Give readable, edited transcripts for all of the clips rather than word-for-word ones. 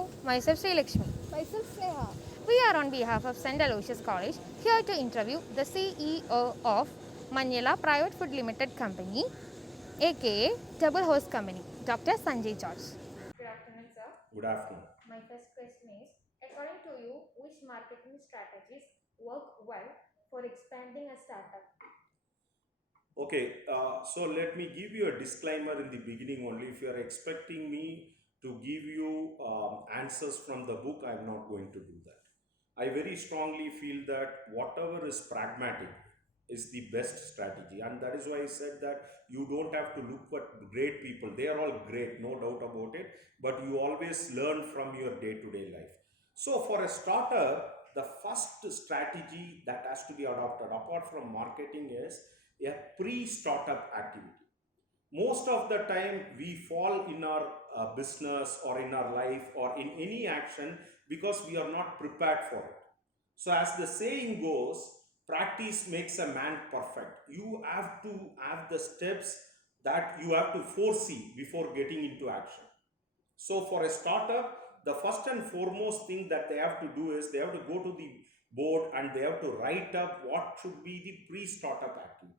Hello, myself Sri Lakshmi. Myself Sneha. We are on behalf of St. Aloysius College here to interview the CEO of Manila Private Food Limited Company, aka Double Host Company, Dr. Sanjay George. Good afternoon, sir. Good afternoon. My first question is, according to you, which marketing strategies work well for expanding a startup? Okay, so let me give you a disclaimer in the beginning only. If you are expecting me to give you answers from the book, I'm not going to do that. I very strongly feel that whatever is pragmatic is the best strategy, and that is why I said that you don't have to look at great people. They are all great, no doubt about it, but you always learn from your day to day life. So, for a starter, the first strategy that has to be adopted apart from marketing is a pre-startup activity. Most of the time we fall in our business or in our life or in any action because we are not prepared for it. So as the saying goes, practice makes a man perfect. You have to have the steps that you have to foresee before getting into action. So for a startup, the first and foremost thing that they have to do is they have to go to the board and they have to write up what should be the pre-startup activities.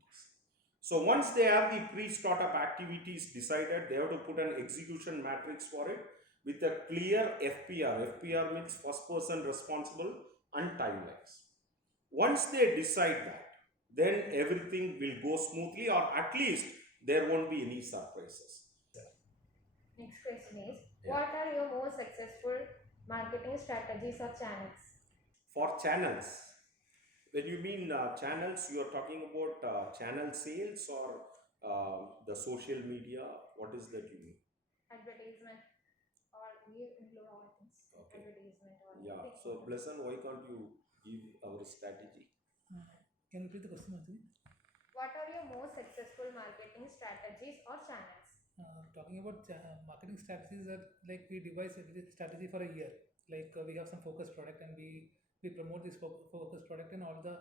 So once they have the pre-startup activities decided, they have to put an execution matrix for it with a clear FPR. FPR means first person responsible and timelines. Once they decide that, then everything will go smoothly, or at least there won't be any surprises. Next question is, Yeah. what are your most successful marketing strategies or channels? For channels, when you mean channels, you are talking about channel sales or the social media. What is that you mean? Advertisement, or we include all things. Okay. Advertisement or Yeah. So, Blesson, why can't you give our strategy? Can you repeat the question, Anthony? What are your most successful marketing strategies or channels? Talking about marketing strategies, are like we devise a strategy for a year. Like we have some focus product and we promote this focus product in all the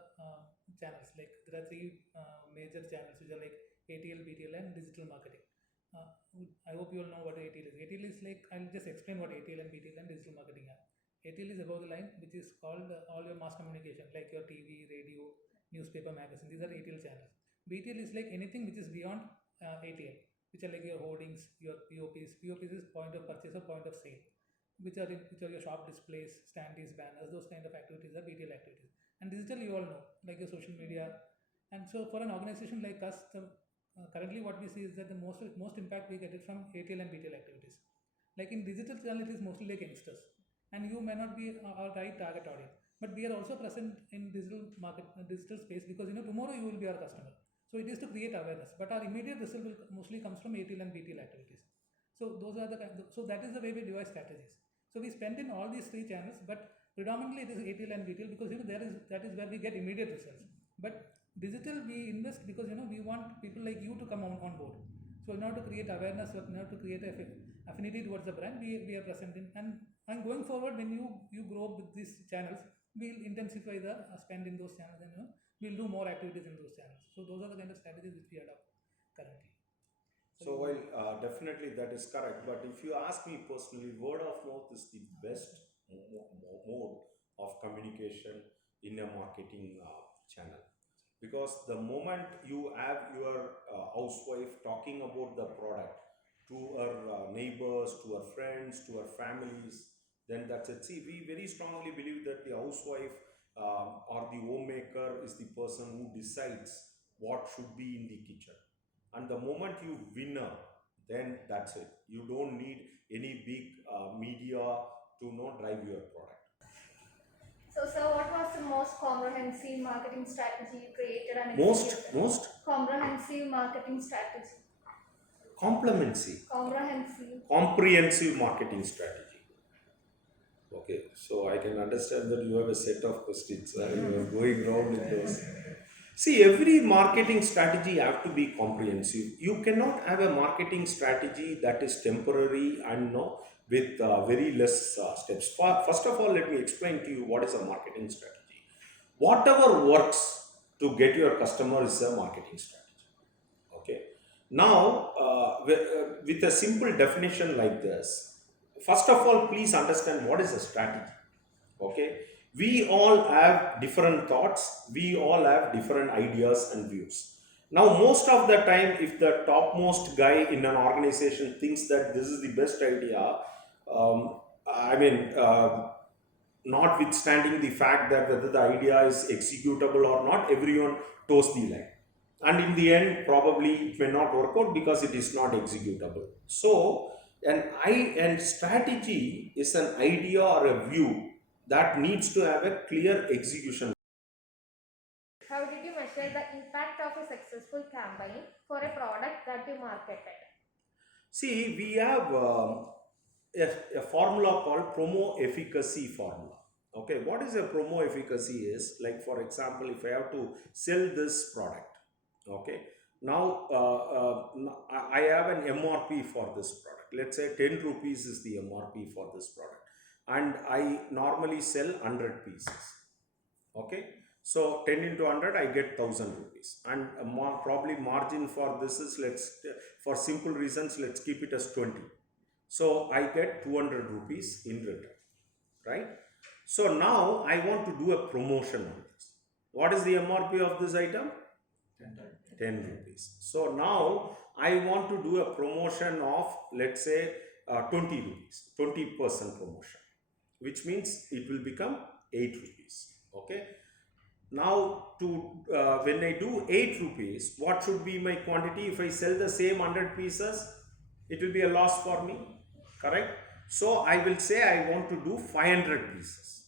channels. Like there are three major channels which are like ATL, BTL, and digital marketing. Uh, I hope you all know what ATL is. ATL is like, I'll just explain what ATL and BTL and digital marketing are. ATL is above the line, which is called all your mass communication, like your TV, radio, newspaper, magazine. These are ATL channels. BTL is like anything which is beyond ATL, which are like your hoardings, your POPs. POPs is point of purchase or point of sale, which are your shop displays, standees, banners. Those kind of activities are BTL activities. And digital, you all know, like your social media. And so for an organization like us, currently what we see is that the most impact we get it from ATL and BTL activities. Like in digital channel, it is mostly like youngsters, and you may not be our right target audience. But we are also present in digital space because tomorrow you will be our customer. So it is to create awareness. But our immediate result will mostly comes from ATL and BTL activities. So those are so that is the way we devise strategies. So we spend in all these three channels, but predominantly it is ATL and BTL because that is where we get immediate results. But digital we invest because we want people like you to come on board. So in order to create awareness, in order to create affinity towards the brand, we are present in, and going forward when you grow up with these channels, we'll intensify the spend in those channels, and we'll do more activities in those channels. So those are the kind of strategies which we adopt currently. So, while definitely that is correct, but if you ask me personally, word of mouth is the best mode of communication in a marketing channel, because the moment you have your housewife talking about the product to her neighbors, to her friends, to her families, then that's it. See, we very strongly believe that the housewife or the homemaker is the person who decides what should be in the kitchen, and the moment you win her, then that's it. You don't need any big media to not drive your product. So, sir, what was the most comprehensive marketing strategy you created and Most executed? most Comprehensive marketing strategy. comprehensive marketing strategy. Okay, so I can understand that you have a set of questions. You are going round with those. See, every marketing strategy have to be comprehensive. You cannot have a marketing strategy that is temporary and no with very less steps. First of all, let me explain to you what is a marketing strategy. Whatever works to get your customer is a marketing strategy. Okay. Now, with a simple definition like this, first of all, please understand what is a strategy. Okay, we all have different thoughts, we all have different ideas and views. Now, most of the time, if the topmost guy in an organization thinks that this is the best idea, I mean, notwithstanding the fact that whether the idea is executable or not, everyone toes the line. And in the end, probably it may not work out because it is not executable. So, and strategy is an idea or a view that needs to have a clear execution. How did you measure the impact of a successful campaign for a product that you marketed? See, we have a formula called promo efficacy formula. Okay, what is a promo efficacy is like, for example, if I have to sell this product, okay, now I have an MRP for this product. Let's say 10 rupees is the MRP for this product, and I normally sell 100 pieces. Okay, so 10 into 100, I get 1000 rupees, and probably margin for this is, for simple reasons, let's keep it as 20. So I get 200 rupees in return, right? So now I want to do a promotion on this. What is the MRP of this item? 10 rupees. So now I want to do a promotion of, let's say, 20 rupees, 20% promotion, which means it will become 8 rupees. Okay. Now, when I do 8 rupees, what should be my quantity? If I sell the same 100 pieces, it will be a loss for me, correct? So I will say I want to do 500 pieces,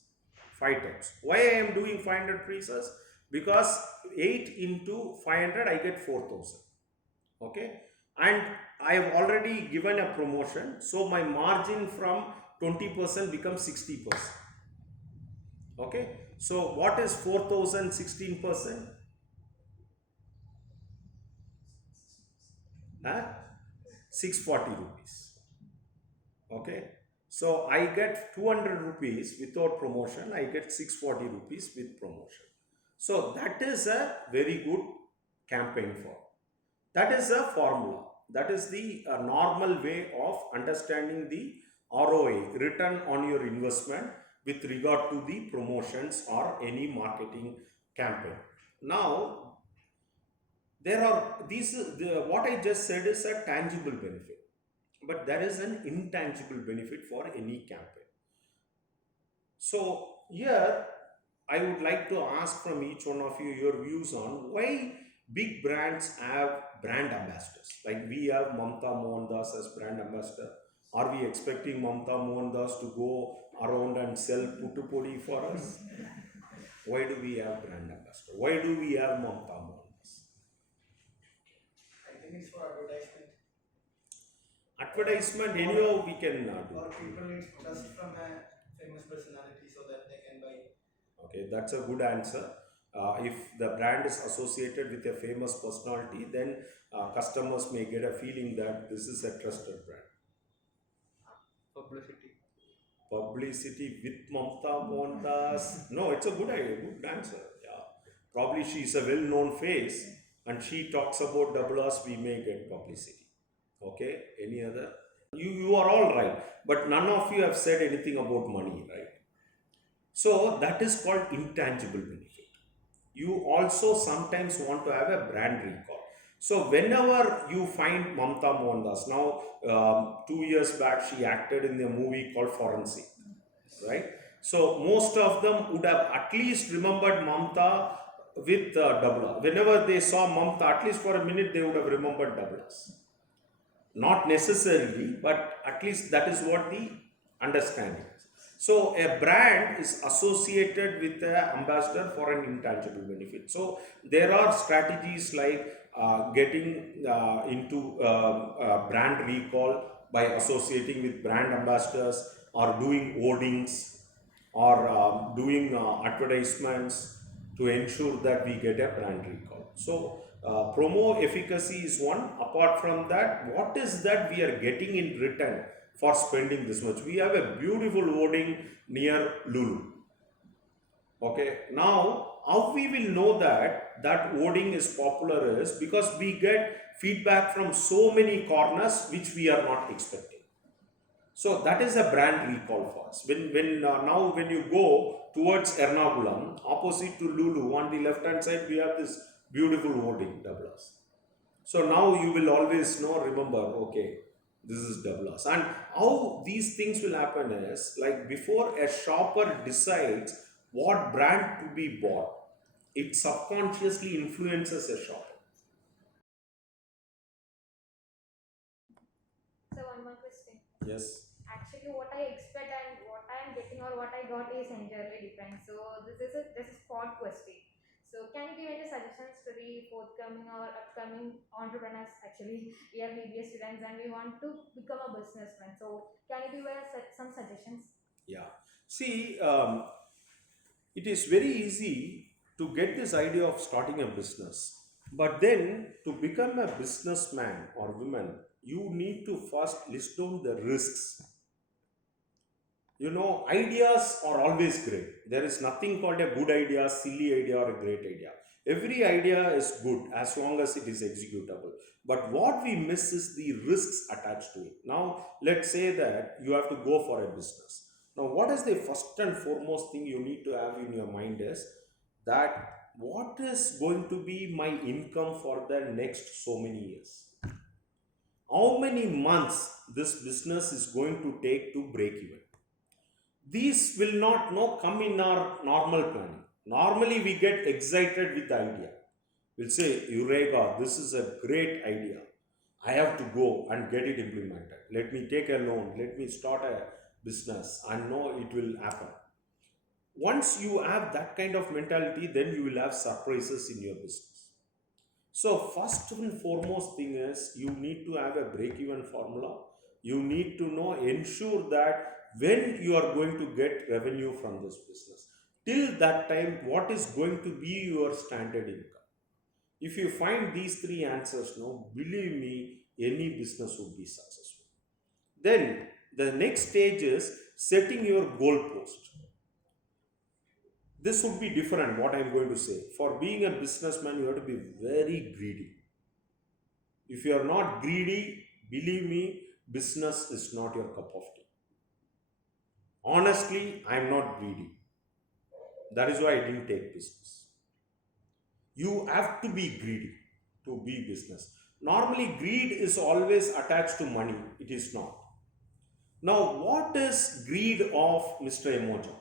5 times. Why I am doing 500 pieces? Because 8 into 500, I get 4,000. Okay, and I have already given a promotion, so my margin from 20% becomes 60%. Okay, so what is 4,000 16%? 640 rupees. Okay, so I get 200 rupees without promotion, I get 640 rupees with promotion. So that is a very good campaign form. That is a formula. That is the normal way of understanding the ROI, return on your investment, with regard to the promotions or any marketing campaign. Now, there are these, what I just said is a tangible benefit, but there is an intangible benefit for any campaign. So here I would like to ask from each one of you your views on why big brands have brand ambassadors. Like we have Mamta Mohandas as brand ambassador. Are we expecting Mamta Mohandas to go around and sell puttu podi for us? Why do we have brand ambassador? Why do we have Mamta Mohandas? I think it's for advertisement. Advertisement, anyhow we can do. Or people need trust from a famous personality so that they can buy. Okay, that's a good answer. If the brand is associated with a famous personality, then customers may get a feeling that this is a trusted brand. Publicity with Mamta Mohandas. No, it's a good idea, good answer. Yeah, probably she's a well-known face, and she talks about double R's, we may get publicity. Okay, any other? You are all right, but none of you have said anything about money, right? So that is called intangible benefit. You also sometimes want to have a brand recall. So whenever you find Mamta Mohandas, now 2 years back she acted in a movie called Forensic, right? So most of them would have at least remembered Mamta with double R. Whenever they saw Mamta, at least for a minute, they would have remembered double R's. Not necessarily, but at least that is what the understanding is. So a brand is associated with an ambassador for an intangible benefit. So there are strategies like getting into brand recall by associating with brand ambassadors, or doing hoardings, or doing advertisements to ensure that we get a brand recall. So promo efficacy is one. Apart from that, what is that we are getting in return for spending this much? We have a beautiful hoarding near Lulu. Okay, now how we will know that that hoarding is popular is because we get feedback from so many corners which we are not expecting. So that is a brand recall for us. Now when you go towards Ernakulam, opposite to Lulu, on the left hand side we have this beautiful hoarding Douglas. So now you will always know, remember, okay, this is Douglas. And how these things will happen is, like, before a shopper decides what brand to be bought, it subconsciously influences a shopper. So one more question. Yes. Actually, what I expect and what I am getting or what I got is entirely different. So this is pod question. So can you give any suggestions to the forthcoming or upcoming entrepreneurs? Actually, we are BBA students and we want to become a businessman. So can you give us some suggestions? Yeah. See, it is very easy to get this idea of starting a business. But then, to become a businessman or woman, you need to first list down the risks. You know, ideas are always great. There is nothing called a good idea, silly idea, or a great idea. Every idea is good as long as it is executable. But what we miss is the risks attached to it. Now, let's say that you have to go for a business. Now, what is the first and foremost thing you need to have in your mind is that what is going to be my income for the next so many years? How many months this business is going to take to break even? These will not come in our normal planning. Normally, we get excited with the idea. We'll say, Eureka, this is a great idea. I have to go and get it implemented. Let me take a loan. Let me start a business. I know it will happen. Once you have that kind of mentality, then you will have surprises in your business. So, first and foremost thing is you need to have a break even formula. You need to ensure that when you are going to get revenue from this business, till that time, what is going to be your standard income? If you find these three answers, believe me, any business would be successful. Then the next stage is setting your goal post. This would be different, what I'm going to say. For being a businessman, you have to be very greedy. If you are not greedy, believe me, business is not your cup of tea. Honestly, I'm not greedy. That is why I didn't take business. You have to be greedy to be business. Normally, greed is always attached to money. It is not. Now, what is greed of Mr. Emojon?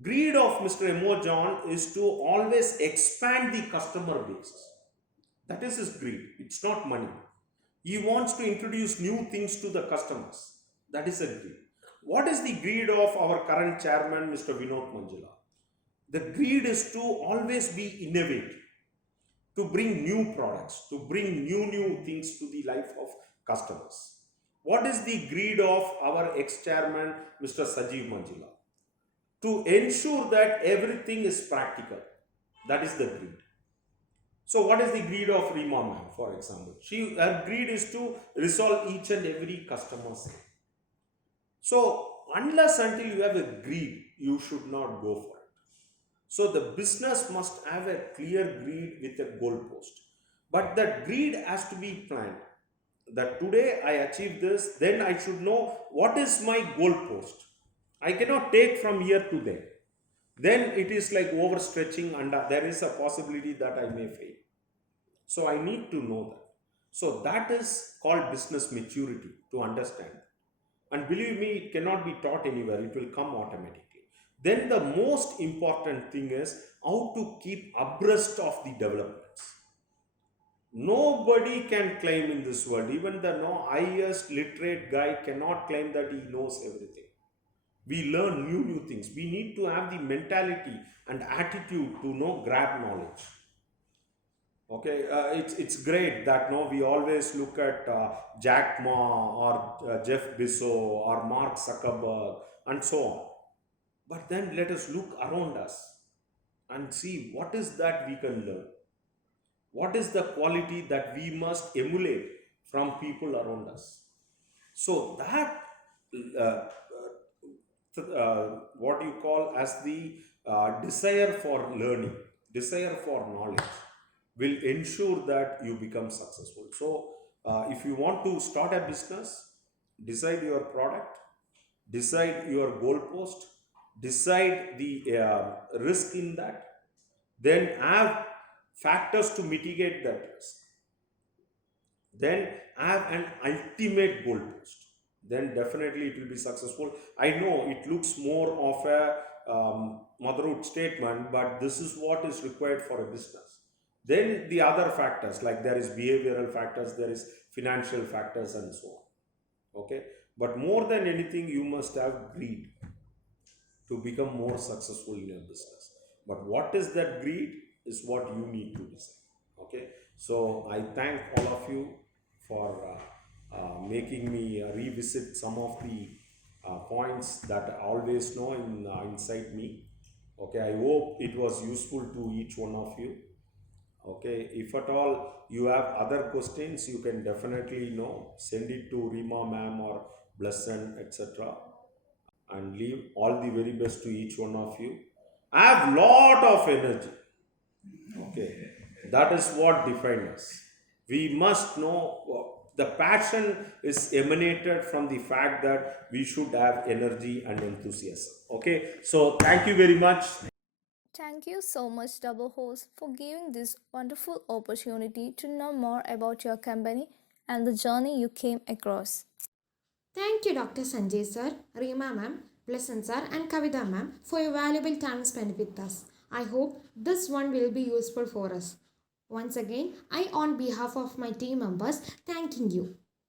Greed of Mr. Emojon is to always expand the customer base. That is his greed. It's not money. He wants to introduce new things to the customers. That is a greed. What is the greed of our current chairman, Mr. Vinod Manjula? The greed is to always be innovative, to bring new products, to bring new things to the life of customers. What is the greed of our ex-chairman, Mr. Sajeev Manjula? To ensure that everything is practical. That is the greed. So what is the greed of Rima ma'am, for example? Her greed is to resolve each and every customer's need. So unless until you have a greed, you should not go for it. So the business must have a clear greed with a goal post. But that greed has to be planned. That today I achieve this, then I should know what is my goal post. I cannot take from here to there. Then it is like overstretching and there is a possibility that I may fail. So I need to know that. So that is called business maturity, to understand. And believe me, it cannot be taught anywhere, it will come automatically. Then the most important thing is how to keep abreast of the developments. Nobody can claim in this world, even the highest literate guy cannot claim that he knows everything. We learn new things. We need to have the mentality and attitude to grab knowledge. Okay, it's great that we always look at Jack Ma or Jeff Bezos or Mark Zuckerberg and so on. But then let us look around us and see what is that we can learn. What is the quality that we must emulate from people around us? So that what you call as the desire for learning, desire for knowledge will ensure that you become successful. So if you want to start a business, Decide your product, decide your goalpost, decide the risk in that, then have factors to mitigate that risk, then have an ultimate goalpost, then definitely it will be successful. I know it looks more of a motherhood statement, but this is what is required for a business. Then the other factors, like there is behavioral factors, there is financial factors, and so on. Okay, but more than anything, you must have greed to become more successful in your business. But what is that greed is what you need to decide. Okay, so I thank all of you for making me revisit some of the points that I always know inside me. Okay, I hope it was useful to each one of you. Okay, if at all you have other questions, you can definitely send it to Rima ma'am or Blesson, etc. And leave all the very best to each one of you. I have lot of energy. Okay, that is what defines us. We must know the passion is emanated from the fact that we should have energy and enthusiasm. Okay, so thank you very much. Thank you so much, Double Host, for giving this wonderful opportunity to know more about your company and the journey you came across. Thank you, Dr. Sanjay sir, Reema ma'am, Pleasant sir, and Kavita ma'am for your valuable time spent with us. I hope this one will be useful for us. Once again, I, on behalf of my team members, thanking you.